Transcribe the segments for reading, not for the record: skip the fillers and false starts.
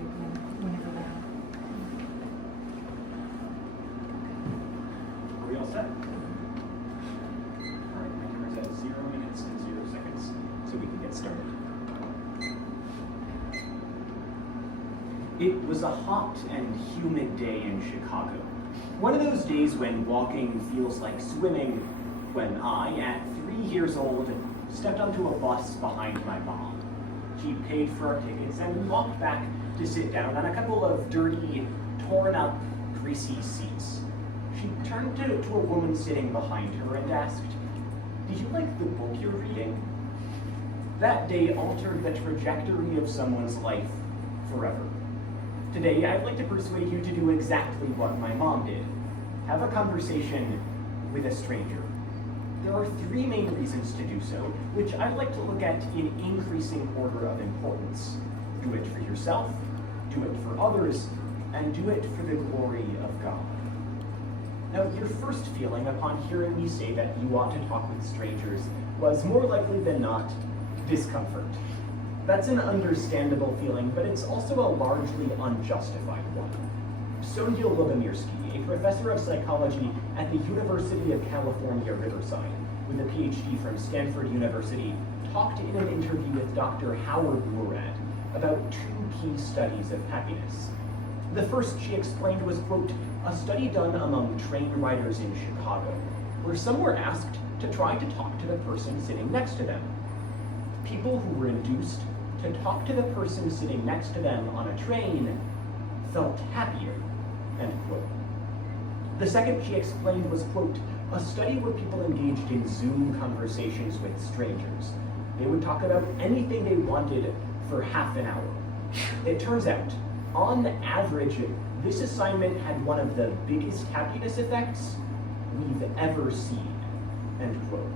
whenever that. Are we all set? All right, my timer's at 0 minutes and 0 seconds, so we can get started. It was a hot and humid day in Chicago. One of those days when walking feels like swimming, when I, at 3 years old, stepped onto a bus behind my mom. She paid for our tickets and we walked back to sit down on a couple of dirty, torn up, greasy seats. She turned to a woman sitting behind her and asked, "Did you like the book you're reading?" That day altered the trajectory of someone's life forever. Today, I'd like to persuade you to do exactly what my mom did. Have a conversation with a stranger. There are 3 main reasons to do so, which I'd like to look at in increasing order of importance. Do it for yourself, do it for others, and do it for the glory of God. Now, your first feeling upon hearing me say that you ought to talk with strangers was more likely than not discomfort. That's an understandable feeling, but it's also a largely unjustified one. Sonia Lubomirski, a professor of psychology at the University of California, Riverside, with a PhD from Stanford University, talked in an interview with Dr. Howard Murad about 2 key studies of happiness. The first, she explained, was, quote, a study done among train riders in Chicago, where some were asked to try to talk to the person sitting next to them. People who were induced to talk to the person sitting next to them on a train felt happier, end quote. The second, she explained, was, quote, a study where people engaged in Zoom conversations with strangers. They would talk about anything they wanted for half an hour. It turns out, on average, this assignment had one of the biggest happiness effects we've ever seen, end quote.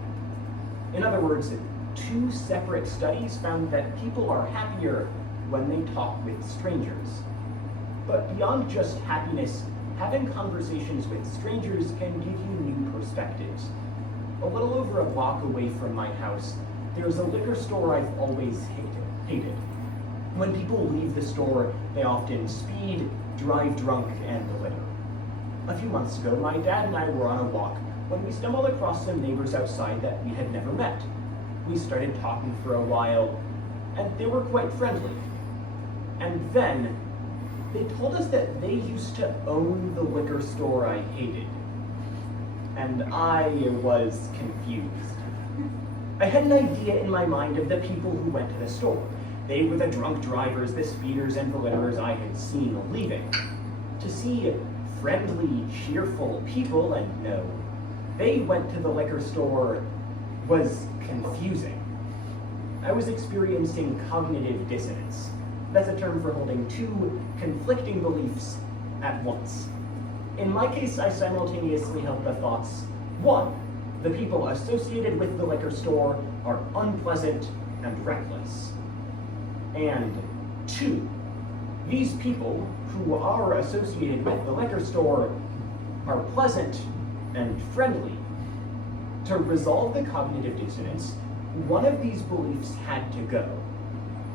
In other words, 2 separate studies found that people are happier when they talk with strangers. But beyond just happiness, having conversations with strangers can give you new perspectives. A little over a block away from my house, there's a liquor store I've always hated. When people leave the store, they often speed, drive drunk, and litter. A few months ago, my dad and I were on a walk when we stumbled across some neighbors outside that we had never met. We started talking for a while, and they were quite friendly. And then, they told us that they used to own the liquor store I hated. And I was confused. I had an idea in my mind of the people who went to the store. They were the drunk drivers, the speeders, and the litterers I had seen leaving. To see friendly, cheerful people and know they went to the liquor store was confusing. I was experiencing cognitive dissonance. That's a term for holding 2 conflicting beliefs at once. In my case, I simultaneously held the thoughts: 1, the people associated with the liquor store are unpleasant and reckless. And 2, these people who are associated with the liquor store are pleasant and friendly. To resolve the cognitive dissonance, one of these beliefs had to go.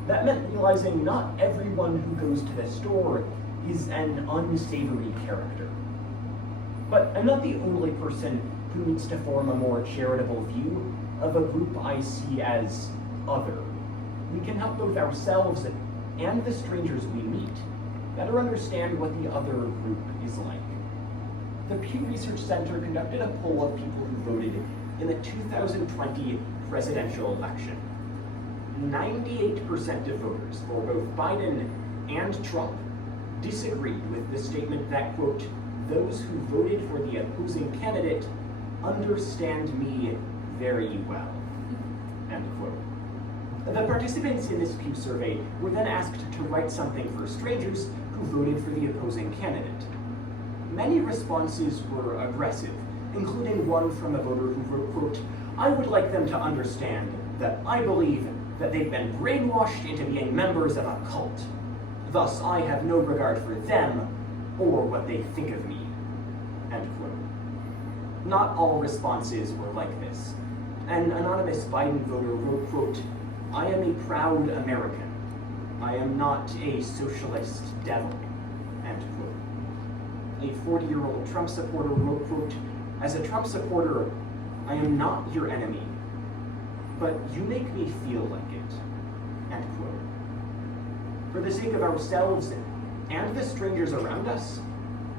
That meant realizing not everyone who goes to the store is an unsavory character. But I'm not the only person who needs to form a more charitable view of a group I see as other. We can help both ourselves and the strangers we meet better understand what the other group is like. The Pew Research Center conducted a poll of people who voted in the 2020 presidential election. 98% of voters for both Biden and Trump disagreed with the statement that, quote, those who voted for the opposing candidate understand me very well, end quote. The participants in this Pew survey were then asked to write something for strangers who voted for the opposing candidate. Many responses were aggressive, including one from a voter who wrote, quote, I would like them to understand that I believe that they've been brainwashed into being members of a cult. Thus, I have no regard for them or what they think of me, end quote. Not all responses were like this. An anonymous Biden voter wrote, quote, I am a proud American. I am not a socialist devil, end quote. A 40-year-old Trump supporter wrote, quote, as a Trump supporter, I am not your enemy, but you make me feel like it, end quote. For the sake of ourselves and the strangers around us,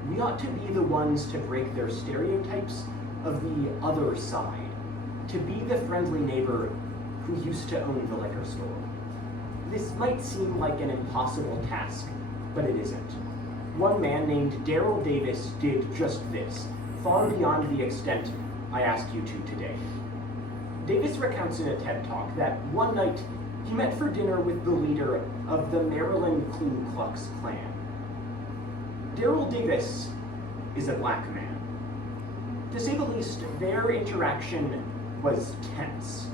we ought to be the ones to break their stereotypes of the other side, to be the friendly neighbor who used to own the liquor store. This might seem like an impossible task, but it isn't. One man named Daryl Davis did just this, far beyond the extent I ask you to today. Davis recounts in a TED Talk that one night he met for dinner with the leader of the Maryland Ku Klux Klan. Daryl Davis is a black man. To say the least, their interaction was tense.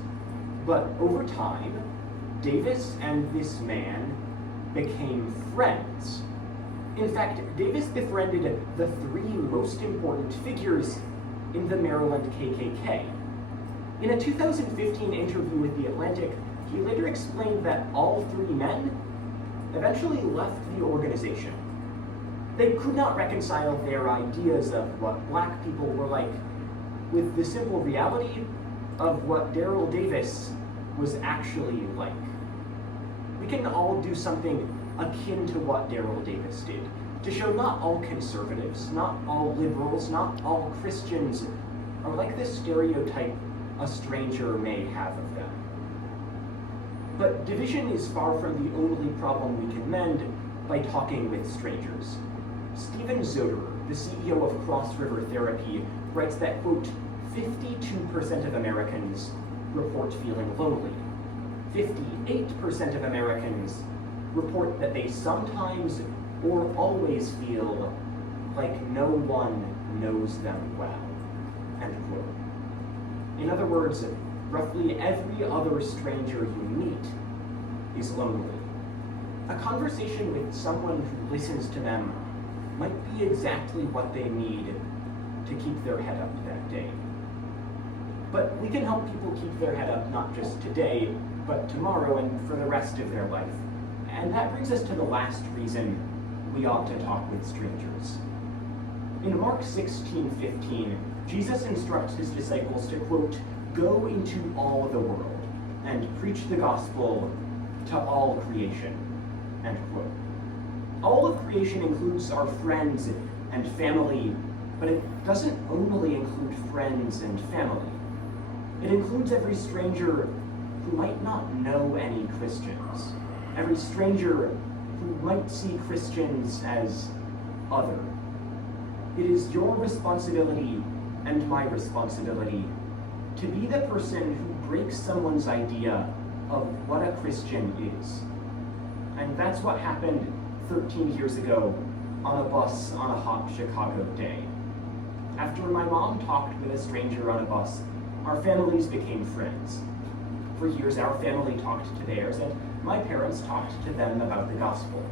But over time, Davis and this man became friends. In fact, Davis befriended the three most important figures in the Maryland KKK. In a 2015 interview with The Atlantic, he later explained that all three men eventually left the organization. They could not reconcile their ideas of what black people were like with the simple reality of what Daryl Davis was actually like. We can all do something akin to what Daryl Davis did, to show not all conservatives, not all liberals, not all Christians are like the stereotype a stranger may have of them. But division is far from the only problem we can mend by talking with strangers. Stephen Zoderer, the CEO of Cross River Therapy, writes that, quote, 52% of Americans report feeling lonely. 58% of Americans report that they sometimes or always feel like no one knows them well, end quote. In other words, roughly every other stranger you meet is lonely. A conversation with someone who listens to them might be exactly what they need to keep their head up that day. But we can help people keep their head up not just today, but tomorrow and for the rest of their life. And that brings us to the last reason we ought to talk with strangers. In Mark 16:15, Jesus instructs his disciples to, quote, go into all the world and preach the gospel to all creation, end quote. All of creation includes our friends and family, but it doesn't only include friends and family. It includes every stranger who might not know any Christians, every stranger who might see Christians as other. It is your responsibility and my responsibility to be the person who breaks someone's idea of what a Christian is. And that's what happened 13 years ago on a bus on a hot Chicago day. After my mom talked with a stranger on a bus, our families became friends. For years, our family talked to theirs, and my parents talked to them about the gospel.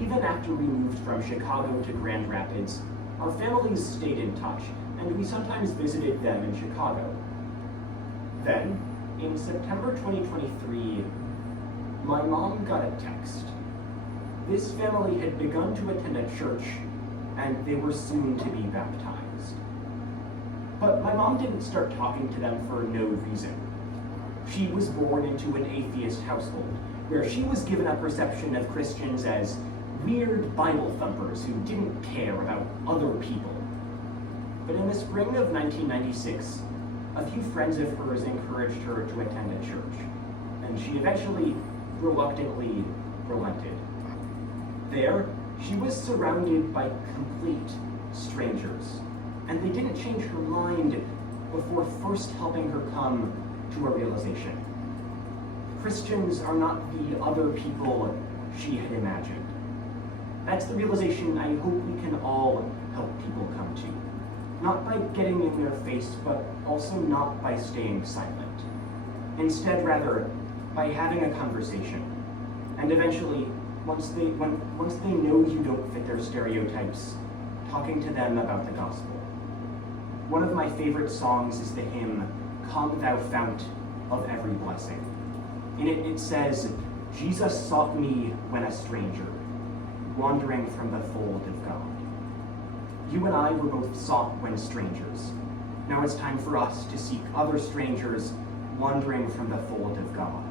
Even after we moved from Chicago to Grand Rapids, our families stayed in touch, and we sometimes visited them in Chicago. Then, in September 2023, my mom got a text. This family had begun to attend a church, and they were soon to be baptized. But my mom didn't start talking to them for no reason. She was born into an atheist household, where she was given a perception of Christians as weird Bible thumpers who didn't care about other people. But in the spring of 1996, a few friends of hers encouraged her to attend a church, and she eventually, reluctantly, relented. There, she was surrounded by complete strangers, and they didn't change her mind before first helping her come to a realization. Christians are not the other people she had imagined. That's the realization I hope we can all help people come to. Not by getting in their face, but also not by staying silent. Instead, rather, by having a conversation. And eventually, once they know you don't fit their stereotypes, talking to them about the gospel. One of my favorite songs is the hymn, Come Thou Fount of Every Blessing. In it, it says, Jesus sought me when a stranger, wandering from the fold of God. You and I were both sought when strangers. Now it's time for us to seek other strangers wandering from the fold of God,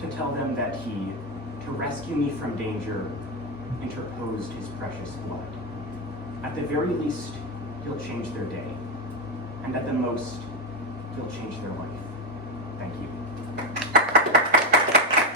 to tell them that he, to rescue me from danger, interposed his precious blood. At the very least, he'll change their day, and at the most, he'll change their life. Thank you.